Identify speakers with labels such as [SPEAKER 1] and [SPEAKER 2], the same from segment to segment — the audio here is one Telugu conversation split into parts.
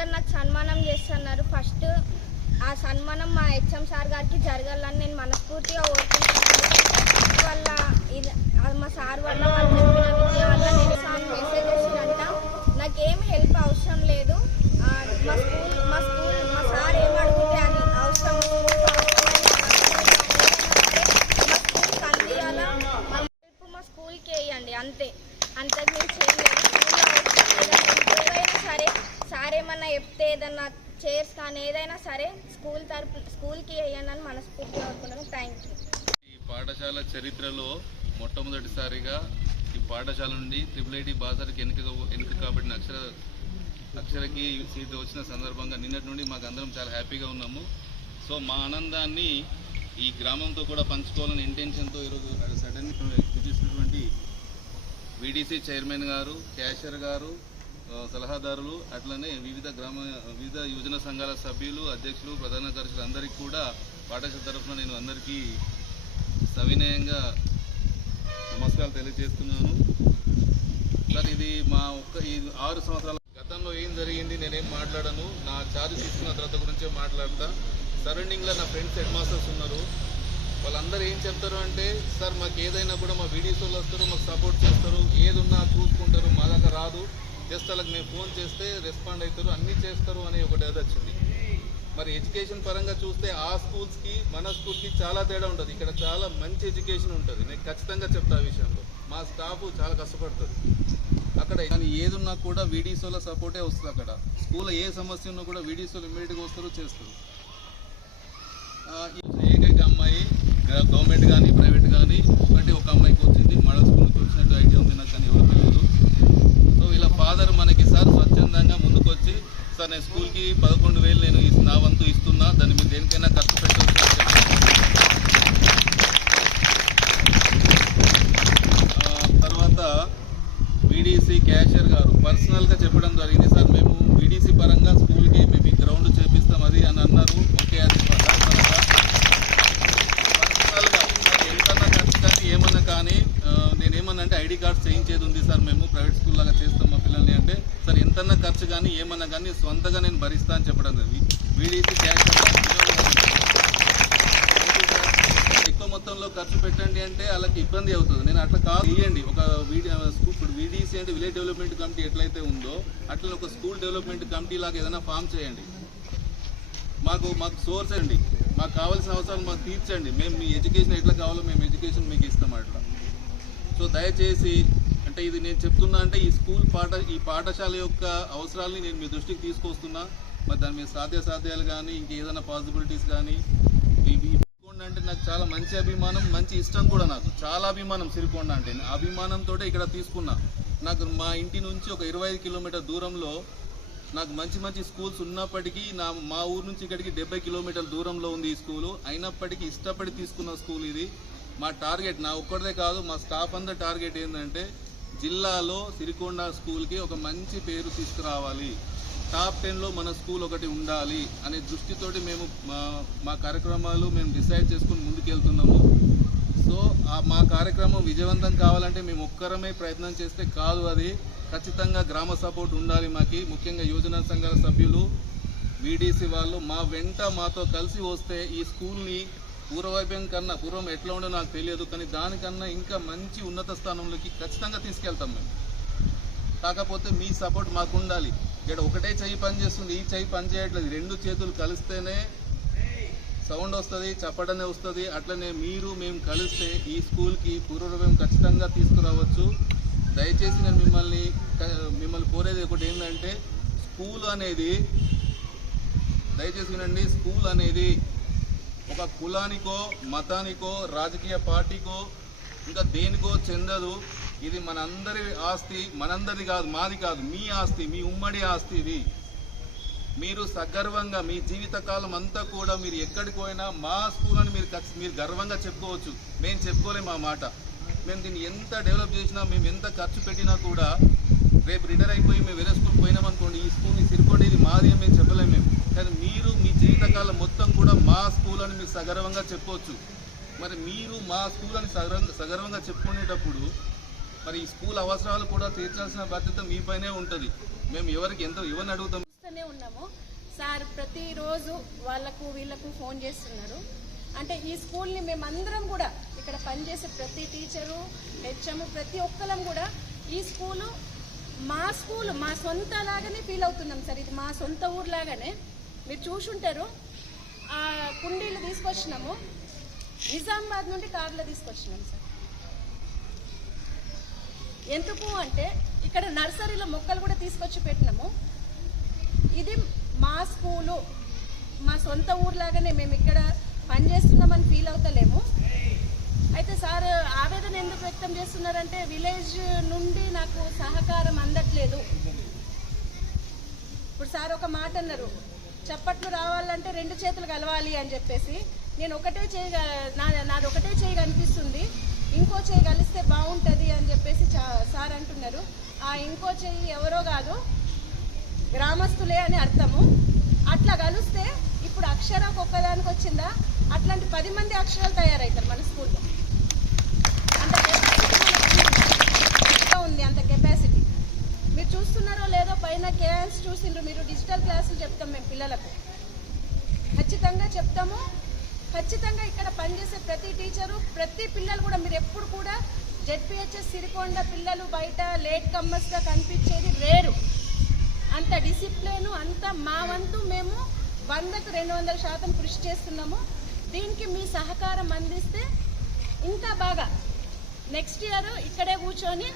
[SPEAKER 1] అందరు నాకు సన్మానం చేస్తున్నారు. ఫస్ట్ ఆ సన్మానం మా హెచ్ఎం సార్ గారికి జరగాలని నేను మనస్ఫూర్తిగా కోరుకుంటున్నాను. వల్ల ఇది మా సార్ వల్ల వాళ్ళు చెప్పిన విద్య వల్ల నేను సార్ మెసేజ్ చేసినంట నాకేం హెల్ప్ అవసరం లేదు. మా స్కూల్ మా సార్ ఏం అడిగితే అని అవసరం మా స్కూల్కి అందియాలా మా హెల్ప్ మా స్కూల్కి వేయండి అంతే అంతకు మించి ఏం లేదు స్కూల్లో ఏదైనా సరే సార్ ఏమన్నా చెప్తే ఏదన్నా చైర్స్ కానీ ఏదైనా సరే స్కూల్ తరపు స్కూల్కి వేయండి అని మనస్ఫూర్తిగా కోరుకున్నాను థ్యాంక్ యూ
[SPEAKER 2] ఈ పాఠశాల చరిత్రలో మొట్టమొదటిసారిగా ఈ పాఠశాల నుండి ట్రిపుల్ ఐటీ బాజార్కి ఎన్నిక ఎన్నిక కాబట్టిన అక్షర అక్షరకి సీట్ వచ్చిన సందర్భంగా నిన్నటి నుండి మాకు అందరం చాలా హ్యాపీగా ఉన్నాము. సో మా ఆనందాన్ని ఈ గ్రామంతో కూడా పంచుకోవాలని ఇంటెన్షన్తో ఈరోజు సడన్గా విధిస్తున్నటువంటి వీడీసీ చైర్మన్ గారు క్యాషియర్ గారు సలహాదారులు అట్లనే వివిధ గ్రామ వివిధ యువజన సంఘాల సభ్యులు అధ్యక్షులు ప్రధాన కార్యదర్శులు అందరికీ కూడా పాఠశాల తరఫున నేను అందరికీ సవినయంగా నమస్కారాలు తెలియజేస్తున్నాను. సార్ ఇది మా ఒక్క ఈ ఆరు సంవత్సరాల గతంలో ఏం జరిగింది నేనేం మాట్లాడను. నా చార్జ్ తీసుకున్న తర్వాత గురించే మాట్లాడతా. సరౌండింగ్లో నా ఫ్రెండ్స్ హెడ్ మాస్టర్స్ ఉన్నారు. వాళ్ళందరూ ఏం చెప్తారు అంటే సార్ మాకు ఏదైనా కూడా మా వీడియోస్ వాళ్ళు వస్తారు మాకు సపోర్ట్ చేస్తారు. ఏదున్నా చూసుకుంటారు మా దాకా రాదు. జస్ట్ వాళ్ళకి మేము ఫోన్ చేస్తే రెస్పాండ్ అవుతారు. అన్నీ చేస్తారు అని ఒకటి అది వచ్చింది. మరి ఎడ్యుకేషన్ పరంగా చూస్తే ఆ స్కూల్స్కి మన స్కూల్కి చాలా తేడా ఉంటుంది. ఇక్కడ చాలా మంచి ఎడ్యుకేషన్ ఉంటుంది. నేను ఖచ్చితంగా చెప్తా ఆ విషయంలో. మా స్టాఫ్ చాలా కష్టపడుతుంది. అక్కడ కానీ ఏది ఉన్నా కూడా వీడియోల సపోర్టే వస్తుంది అక్కడ. స్కూల్లో ఏ సమస్య ఉన్నా కూడా వీడియోలు ఇమ్మీడియట్గా వస్తారు చేస్తారు. ఏకైక అమ్మాయి గవర్నమెంట్ కానీ ప్రైవేట్ కానీ ఒకటి ఒక అమ్మాయికి వచ్చింది మన స్కూల్కి వచ్చినట్టు ఐడియా ఉంది. నాకు కానీ ఎవరు తెలియదు. ఇలా ఫాదర్ మనకి సార్ స్వచ్ఛందంగా ముందుకొచ్చి సార్ నేను స్కూల్కి పదకొండు వేలు నేను నా వంతు ఇస్తున్నా దాన్ని మీరు దేనికైనా ఖర్చు పెట్టవచ్చు తర్వాత బీడీసీ క్యాషియర్ గారు పర్సనల్గా చెప్పడం జరిగింది సార్ మేము వీడీసీ పరంగా స్కూల్కి మేము ఈ గ్రౌండ్ చేపిస్తాం అది అని అన్నారు ఓకే అది పరంగా పర్సనల్గా సార్ ఎంతన్నా ఖర్చు కానీ ఏమన్నా కానీ ఆ, నేనేమన్నా అంటే ఐడి కార్డ్స్ చేయించేది ఉంది సార్ మేము ప్రైవేట్ స్కూల్ లాగా చేస్తాం మా పిల్లల్ని అంటే సార్ ఎంతన్నా ఖర్చు కానీ సొంతగా నేను భరిస్తా అని చెప్పడం జరిగింది వీడీసీ ఎక్కువ మొత్తంలో ఖర్చు పెట్టండి అంటే వాళ్ళకి ఇబ్బంది అవుతుంది. నేను అట్లా కాదు. ఇవ్వండి ఒక వీడి ఇప్పుడు వీడీసీ అంటే విలేజ్ డెవలప్మెంట్ కమిటీ ఎట్లయితే ఉందో అట్లా ఒక స్కూల్ డెవలప్మెంట్ కమిటీ లాగా ఏదైనా ఫామ్ చేయండి. మాకు మాకు సోర్స్ అండి. మాకు కావాల్సిన అవసరాలు మాకు తీర్చండి. మేము మీ ఎడ్యుకేషన్ ఎట్లా కావాలో మేము ఎడ్యుకేషన్ మీకు ఇస్తాం అట్లా. సో దయచేసి అంటే ఇది నేను చెప్తున్నా అంటే ఈ స్కూల్ పాఠ ఈ పాఠశాల యొక్క అవసరాలని నేను మీ దృష్టికి తీసుకొస్తున్నా. మరి దాని మీద సాధ్యాసాధ్యాలు కానీ ఇంకేదైనా పాసిబిలిటీస్ కానీ సిరికొండ అంటే నాకు చాలా మంచి అభిమానం మంచి ఇష్టం కూడా నాకు. చాలా అభిమానం సిరికొండ అంటే. అభిమానంతో ఇక్కడ తీసుకున్నా. నాకు మా ఇంటి నుంచి ఒక ఇరవై ఐదు కిలోమీటర్ దూరంలో నాకు మంచి మంచి స్కూల్స్ ఉన్నప్పటికీ నా మా ఊరు నుంచి ఇక్కడికి డెబ్బై కిలోమీటర్ల దూరంలో ఉంది ఈ స్కూలు. అయినప్పటికీ ఇష్టపడి తీసుకున్న స్కూల్ ఇది. మా టార్గెట్ నా ఒక్కడిదే కాదు మా స్టాఫ్ అంతా టార్గెట్ ఏంటంటే జిల్లాలో సిరికొండ స్కూల్కి ఒక మంచి పేరు తీసుకురావాలి. టాప్ టెన్లో మన స్కూల్ ఒకటి ఉండాలి అనే దృష్టితోటి మేము మా మా కార్యక్రమాలు మేము డిసైడ్ చేసుకుని ముందుకెళ్తున్నాము. సో మా కార్యక్రమం విజయవంతం కావాలంటే మేము ఒక్కరమే ప్రయత్నం చేస్తే కాదు అది. ఖచ్చితంగా గ్రామ సపోర్ట్ ఉండాలి మాకి. ముఖ్యంగా యువజన సంఘాల సభ్యులు వీడీసీ వాళ్ళు మా వెంట మాతో కలిసి వస్తే ఈ స్కూల్ని పూర్వవైభవం కన్నా పూర్వం ఎట్లా ఉండో నాకు తెలియదు కానీ దానికన్నా ఇంకా మంచి ఉన్నత స్థానంలోకి ఖచ్చితంగా తీసుకెళ్తాం మేము. కాకపోతే మీ సపోర్ట్ మాకు ఉండాలి. ఇక్కడ ఒకటే చెయ్యి పనిచేస్తుంది ఈ చెయ్యి పనిచేయట్లేదు రెండు చేతులు కలిస్తేనే సౌండ్ వస్తుంది చప్పడనే వస్తుంది. అట్లనే మీరు మేము కలిస్తే ఈ స్కూల్కి పూర్వరూపం ఖచ్చితంగా తీసుకురావచ్చు. దయచేసి నేను మిమ్మల్ని మిమ్మల్ని కోరేది ఒకటి ఏంటంటే స్కూల్ అనేది దయచేసి వినండి స్కూల్ అనేది ఒక కులానికో మతానికో రాజకీయ పార్టీకో ఇంకా దేనికో చెందదు. ఇది మనందరి ఆస్తి మనందరిది కాదు మాది కాదు. మీ ఆస్తి మీ ఉమ్మడి ఆస్తి ఇది. మీరు సగర్వంగా మీ జీవితకాలం అంతా కూడా మీరు ఎక్కడికి పోయినా మా స్కూల్ అని మీరు మీరు గర్వంగా చెప్పుకోవచ్చు. మేము చెప్పుకోలేము ఆ మాట. మేము దీన్ని ఎంత డెవలప్ చేసినా మేము ఎంత ఖర్చు పెట్టినా కూడా రేపు రిటైర్ అయిపోయి మేము వేరే స్కూల్ పోయినామనుకోండి ఈ స్కూల్ని సిరికొండ ఇది మాది మేము చెప్పలేము మేము. కానీ మీరు మీ జీవితకాలం మొత్తం కూడా మా స్కూల్ అని మీరు సగర్వంగా చెప్పవచ్చు మరి మీరు మా స్కూల్ అని సగర్వంగా సగర్వంగా చెప్పుకునేటప్పుడు మరి ఈ స్కూల్ అవసరాలు కూడా తీర్చాల్సిన బాధ్యత మీపైనే ఉంటుంది. మేము ఎవరికి ఎంత ఎవరిని అడుగుతాం?
[SPEAKER 3] ఉన్నాము. సార్ ప్రతిరోజు వాళ్ళకు వీళ్ళకు ఫోన్ చేస్తున్నారు. అంటే ఈ స్కూల్ని మేమందరం కూడా ఇక్కడ పనిచేసే ప్రతి టీచరు హెచ్ఎం ప్రతి ఒక్కరం కూడా ఈ స్కూలు మా స్కూల్ మా సొంత లాగానే ఫీల్ అవుతున్నాం సార్. ఇది మా సొంత ఊర్లాగానే మీరు చూసుంటారు. ఆ కుండీలు తీసుకొచ్చినాము. నిజామాబాద్ నుండి కార్లో తీసుకొచ్చినాము సార్. ఎందుకు అంటే ఇక్కడ నర్సరీలో మొక్కలు కూడా తీసుకొచ్చి పెట్టినాము. ఇది మా స్కూలు. మా సొంత ఊర్లాగానే మేము ఇక్కడ పనిచేస్తున్నామని ఫీల్ అవుతలేము. అయితే సార్ ఆవేదన ఎందుకు వ్యక్తం చేస్తున్నారంటే విలేజ్ నుండి నాకు సహకారం అందట్లేదు. ఇప్పుడు సార్ ఒక మాట అన్నారు. చప్పట్లు రావాలంటే రెండు చేతులు కలవాలి అని చెప్పేసి నేను ఒకటే చేయి నా నాది ఒకటే చేయి కనిపిస్తుంది ఇంకో చేయి కలిస్తే బాగుంటుంది అని చెప్పేసి చా- సార్ అంటున్నారు. ఆ ఇంకో చేయి ఎవరో కాదు గ్రామస్తులే అని అర్థము. అట్లా కలిస్తే ఇప్పుడు అక్షరాకు ఒక్కదానికి వచ్చిందా? అట్లాంటి పది మంది అక్షరాలు తయారవుతారు మన స్కూల్లో అంత కెపాసిటీ మనకు ఉంది అంత కెపాసిటీ మీరు చూస్తున్నారో లేదో పైన కేఎస్ చూసిండ్రు మీరు డిజిటల్ క్లాసులు చెప్తాం మేము పిల్లలకు ఖచ్చితంగా చెప్తాము ఖచ్చితంగా ఇక్కడ పనిచేసే ప్రతి టీచరు ప్రతి పిల్లలు కూడా మీరు ఎప్పుడు కూడా జెడ్పిహెచ్ఎస్ సిరికొండ పిల్లలు బయట లేట్ కమ్మర్స్గా కనిపించేది రేరు. అంత డిసిప్లిన్ అంత మా వంతు మేము వందకు రెండు వందల శాతం కృషి చేస్తున్నాము. దీనికి మీ సహకారం అందిస్తే ఇంకా బాగా. నెక్స్ట్ ఇయర్ ఇక్కడే కూర్చొని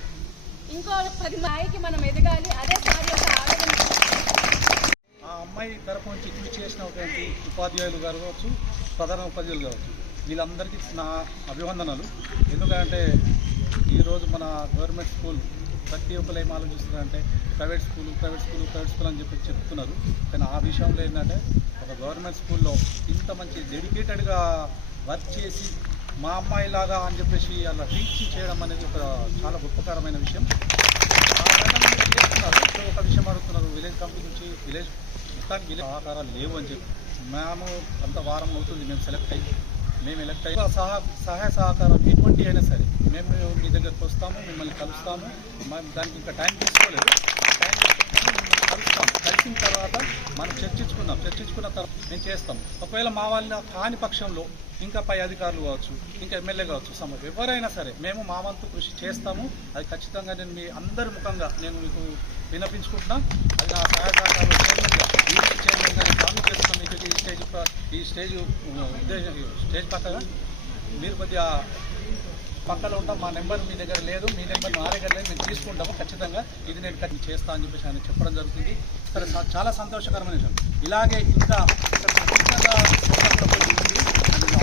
[SPEAKER 3] ఇంకో పది స్థాయికి మనం ఎదగాలి. అదే సార్ యొక్క ఆవేదన
[SPEAKER 4] ఆ అమ్మాయి తరపు నుంచి కృషి చేసినటువంటి ఉపాధ్యాయులు కావచ్చు ప్రధాన ఉపాధ్యాయులు కావచ్చు. వీళ్ళందరికీ నా అభివందనలు. ఎందుకంటే ఈరోజు మన గవర్నమెంట్ స్కూల్ ప్రతి ఒక్కరు ఏం ఆలోచిస్తున్నారంటే private school private school private school అని చెప్పి చెప్తున్నారు. కానీ ఆ విషయంలో ఏంటంటే ఒక గవర్నమెంట్ స్కూల్లో ఇంత మంచి డెడికేటెడ్గా వర్క్ చేసి మా అమ్మాయి లాగా అని చెప్పేసి అలా టీచ్ చేయడం అనేది ఒక చాలా గొప్పకరమైన విషయం. చేస్తున్నారు. ఒక విషయం అడుగుతున్నారు. విలేజ్ కంపెనీ నుంచి విలేజ్ మొత్తానికి విలేజ్ సహకారాలు లేవు అని చెప్పి. మేము అంత వారం అవుతుంది. మేము సెలెక్ట్ అయ్యి మేము ఎలక్ట్ అయ్యి సహా సహాయ సహకారం ఎటువంటి అయినా సరే మేము మీ దగ్గరకు వస్తాము మిమ్మల్ని కలుస్తాము. దానికి ఇంకా టైం తీసుకోలేదు. టైం కలుస్తాం. కలిసిన తర్వాత మనం చర్చించుకుందాం. చర్చించుకున్న తర్వాత మేము చేస్తాం. ఒకవేళ మా వాళ్ళ కాని పక్షంలో ఇంకా పై అధికారులు కావచ్చు ఇంకా ఎమ్మెల్యే కావచ్చు సమ ఎవరైనా సరే మేము మా వంతు కృషి చేస్తాము. అది ఖచ్చితంగా నేను మీ అందరి ముఖంగా నేను మీకు విన్నపించుకుంటున్నా. అది నా సహాయ సహకారాలు. చైర్మన్గా చైర్మన్గా చేస్తున్నాం మీకు ఈ స్టేజ్ ఈ స్టేజ్ స్టేజ్ పక్కగా మీరు కొద్దిగా పక్కలో ఉంటాం మా నెంబర్ మీ దగ్గర లేదు మీ నెంబర్ మా దగ్గర లేదు మేము తీసుకుంటాము ఖచ్చితంగా ఇది నేను ఖచ్చితంగా చేస్తా అని చెప్పేసి ఆయన చెప్పడం జరుగుతుంది సరే చాలా సంతోషకరమైన విషయం ఇలాగే ఇంకా కొద్దిగా ఆ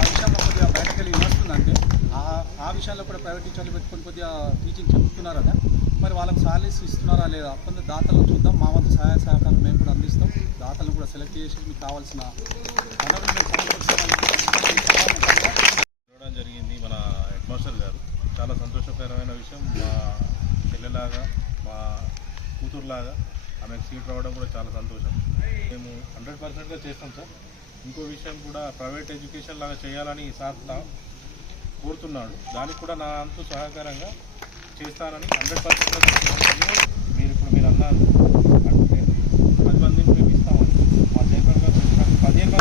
[SPEAKER 4] విషయంలో కొద్దిగా బయటకెళ్ళి వస్తుందంటే ఆ ఆ విషయాల్లో కూడా ప్రైవేట్ టీచర్లు పెట్టుకుని కొద్దిగా టీచింగ్ చెప్తున్నారట మరి వాళ్ళకి సాలరీస్ ఇస్తున్నారా లేదా కొంత దాతలను చూద్దాం. మా వంతు సహాయ సహకారం మేము కూడా అందిస్తాం. దాతలను కూడా సెలెక్ట్ చేసి మీకు కావాల్సిన
[SPEAKER 5] చూడడం జరిగింది మన హెడ్ మాస్టర్ గారు. చాలా సంతోషకరమైన విషయం. మా చెల్లెలాగా మా కూతురులాగా ఆమెకు సీట్ రావడం కూడా చాలా సంతోషం. మేము హండ్రెడ్ పర్సెంట్గా చేస్తాం సార్. ఇంకో విషయం కూడా ప్రైవేట్ ఎడ్యుకేషన్ లాగా చేయాలని సార్ కోరుతున్నాడు. దానికి కూడా నా అంతు సహకారంగా చేస్తానని హండ్రెడ్ పర్సెంట్ మీరు ఇప్పుడు మీరు అన్నారు అంటే పది మందిని మేము ఇస్తామని మా చైర్మన్ గారు పదిహేను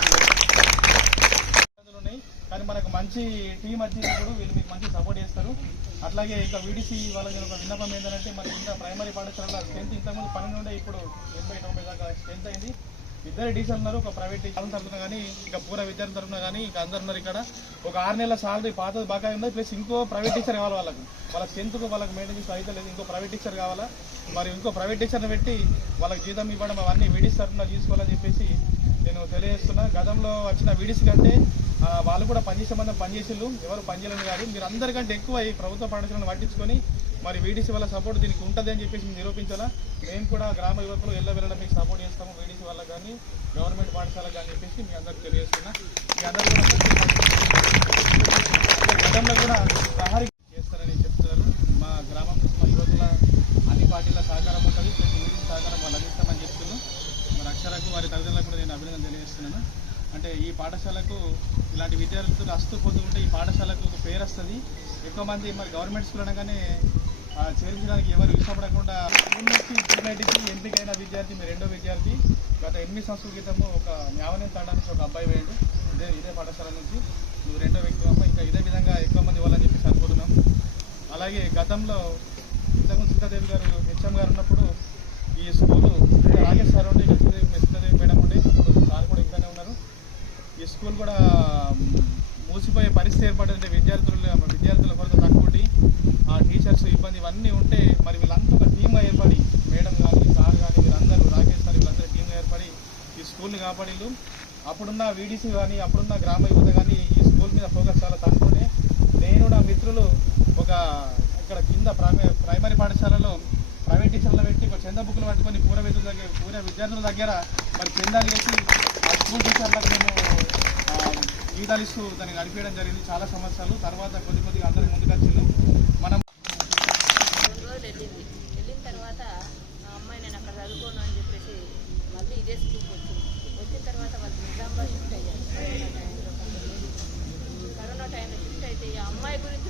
[SPEAKER 5] మంది
[SPEAKER 4] ఉన్నాయి కానీ మనకు మంచి టీం వచ్చినప్పుడు వీళ్ళు మీకు మంచి సపోర్ట్ చేస్తారు. అట్లాగే ఇంకా వీడిసి వాళ్ళకి ఒక విన్నపం ఏంటంటే మన కింద ప్రైమరీ పాఠశాలలో స్ట్రెంత్ ఇంతకుముందు పన్నెండు ఉండే ఇప్పుడు ఎనభై తొంభై దాకా స్ట్రెంత్ అయింది. ఇద్దరు టీచర్ ఉన్నారు ఒక ప్రైవేట్ టీచర్ తరఫున కానీ ఇంకా పూర్వ విద్యార్థి తరఫున కానీ ఇంకా అందరు ఉన్నారు ఇక్కడ. ఒక ఆరు నెలల సాలరీ పాతది బాగా ఉంది ప్లస్ ఇంకో ప్రైవేట్ టీచర్ కావాలి వాళ్ళకు. వాళ్ళ టెన్త్కు వాళ్ళకి మెయింటైన్ చేసి అయితే లేదు. ఇంకో ప్రైవేట్ టీచర్ కావాలా? మరి ఇంకో ప్రైవేట్ టీచర్ని పెట్టి వాళ్ళకి జీతం ఇవ్వడం అవన్నీ వీడిస్ తరఫున తీసుకోవాలని చెప్పేసి నేను తెలియజేస్తున్నా. గతంలో వచ్చిన వీడిస్ కంటే వాళ్ళు కూడా పనిచేసే మంది పనిచేసేళ్ళు ఎవరు పనిచేయలేదు కాదు మీరు అందరికంటే ఎక్కువ ఈ ప్రభుత్వ పాఠశాలను పట్టించుకొని మరి వీడిసి వాళ్ళ సపోర్ట్ దీనికి ఉంటుంది అని చెప్పేసి నిరూపించాలా? మేము కూడా గ్రామ యువకులు ఎల్ల వెళ్ళడం మీకు సపోర్ట్ చేస్తాము వీడిసి వాళ్ళ కానీ గవర్నమెంట్ పాఠశాలకు కానీ చెప్పేసి మీ అందరికి తెలియజేస్తున్నా. మీ అందరూ కూడా గతంలో కూడా చేస్తారని చెప్తున్నారు. మా గ్రామం మా యువకుల అన్ని పార్టీల సహకారం ఉంటుంది. ప్రతి వీడిసి సహకారం వాళ్ళు అందిస్తామని చెప్తున్నాను మరి అక్షరాకు వారి తల్లిదండ్రులకు కూడా నేను అభినందన తెలియజేస్తున్నాను. అంటే ఈ పాఠశాలకు
[SPEAKER 6] ఇలాంటి విద్యార్థులు అస్తూ పొందుకుంటే ఈ పాఠశాలకు ఒక పేరు వస్తుంది. ఎక్కువ మంది మరి గవర్నమెంట్ స్కూల్ అనగానే ఆ, చేర్పించడానికి ఎవరు ఇష్టపడకుండా స్కూల్ ఎంపికైన విద్యార్థి మీ రెండో విద్యార్థి. గత ఎనిమిది సంవత్సరాల క్రితము ఒక న్యావనం తాడానికి ఒక అబ్బాయి వేయండు ఇదే ఇదే పాఠశాల నుంచి నువ్వు రెండో వ్యక్తి అమ్మ ఇంకా ఇదే విధంగా ఎక్కువ మంది వాళ్ళని చెప్పేసి అనుకుంటున్నాం అలాగే గతంలో ఇంతకుముందు సీతాదేవి గారు హెచ్ఎం గారు ఉన్నప్పుడు ఈ స్కూలు రాకేష్ సార్ ఉండే సీతాదేవి సీతాదేవి మేడం ఉండే. ఇప్పుడు సార్ కూడా ఇక్కడనే ఉన్నారు. ఈ స్కూల్ కూడా మూసిపోయే పరిస్థితి ఏర్పడింది. విద్యార్థులు విద్యార్థుల కొరత తక్కువ ఆ టీచర్స్ ఇబ్బంది ఇవన్నీ ఉంటే మరి వీళ్ళంతా ఒక టీమ్గా ఏర్పడి మేడం కానీ సార్ కానీ వీళ్ళందరూ రాకేష్ సార్ వీళ్ళందరూ టీమ్గా ఏర్పడి ఈ స్కూల్ని కాపాడిళ్ళు. అప్పుడున్న వీడీసీ కానీ అప్పుడున్న గ్రామ యువత కానీ ఈ స్కూల్ మీద ఫోకస్ చాలా తక్కువనే. నేను నా మిత్రులు ఒక ఇక్కడ కింద ప్రైమరీ ప్రైమరీ పాఠశాలలో ప్రైవేట్ టీచర్లు పెట్టి ఒక చంద బుక్లు పట్టుకొని పూర విద్యుల దగ్గర పూర విద్యార్థుల దగ్గర మరి చందాలు వేసి ఆ స్కూల్ టీచర్లకు మేము గీతాలు ఇస్తూ దాన్ని నడిపేయడం జరిగింది. చాలా సంవత్సరాలు. తర్వాత కొద్ది కొద్దిగా అందరి ముందుకు వచ్చింది మనం
[SPEAKER 7] రెండు రోజులు వెళ్ళింది వెళ్ళిన తర్వాత ఆ అమ్మాయి నేను అక్కడ చదువుకోను అని చెప్పేసి వచ్చింది వచ్చిన తర్వాత వాళ్ళు నిజామాబాద్ షిఫ్ట్ అయ్యారు. కరోనా టైంలో షిఫ్ట్ అయితే ఈ అమ్మాయి గురించి